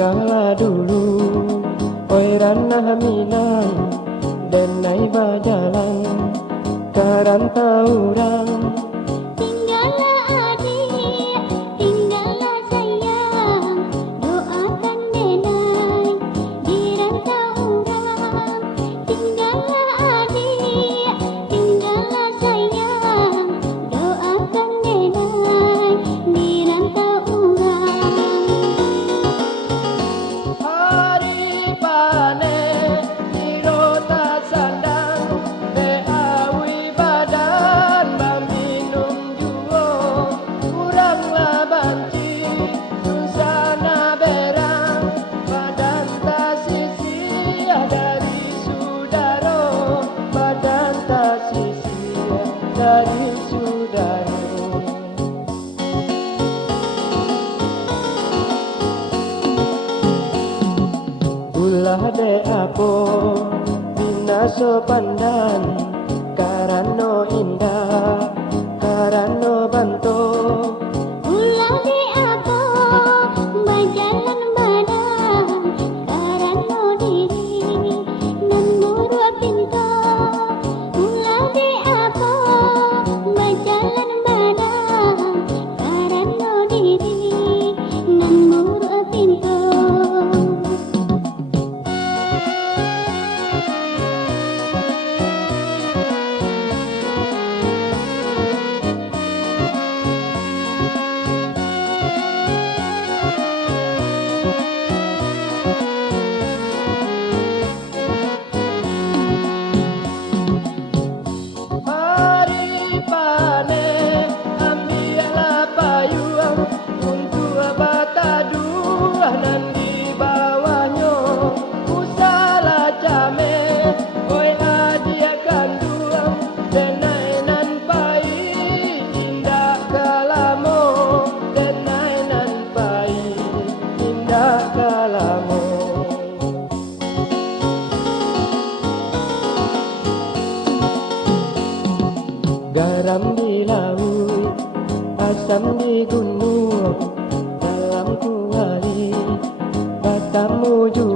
Tinggallah dulu, oi ranah Minang, denai bajalan, karantau urang. Tinggallah adik, tinggallah sayang, doakan denai di rantau urang. Tinggallah adik, tinggallah sayang, doakan denai di rantau urang. Hari panen dirota sandang, beawi badan minum juo, kuranglah banci susana berang, badan tak sisi dari sudaro, badan tak sisi dari sudaro. Ulah de apo binaso pandan, karano indah, karano banto. Ulah di ako bajalan badan, karano diri nan murwa pinto. Ulah di ako bajalan badan, karano diri nan murwa pinto. Hari panen ambillah payung untuk bataduah nan di bawahnya, usalah came oi adia kanduang, denai nan pai indah kalamo, denai nan pai indah kalamo. Garam di laut, asam di gunung, dalam kuali, batamu juga.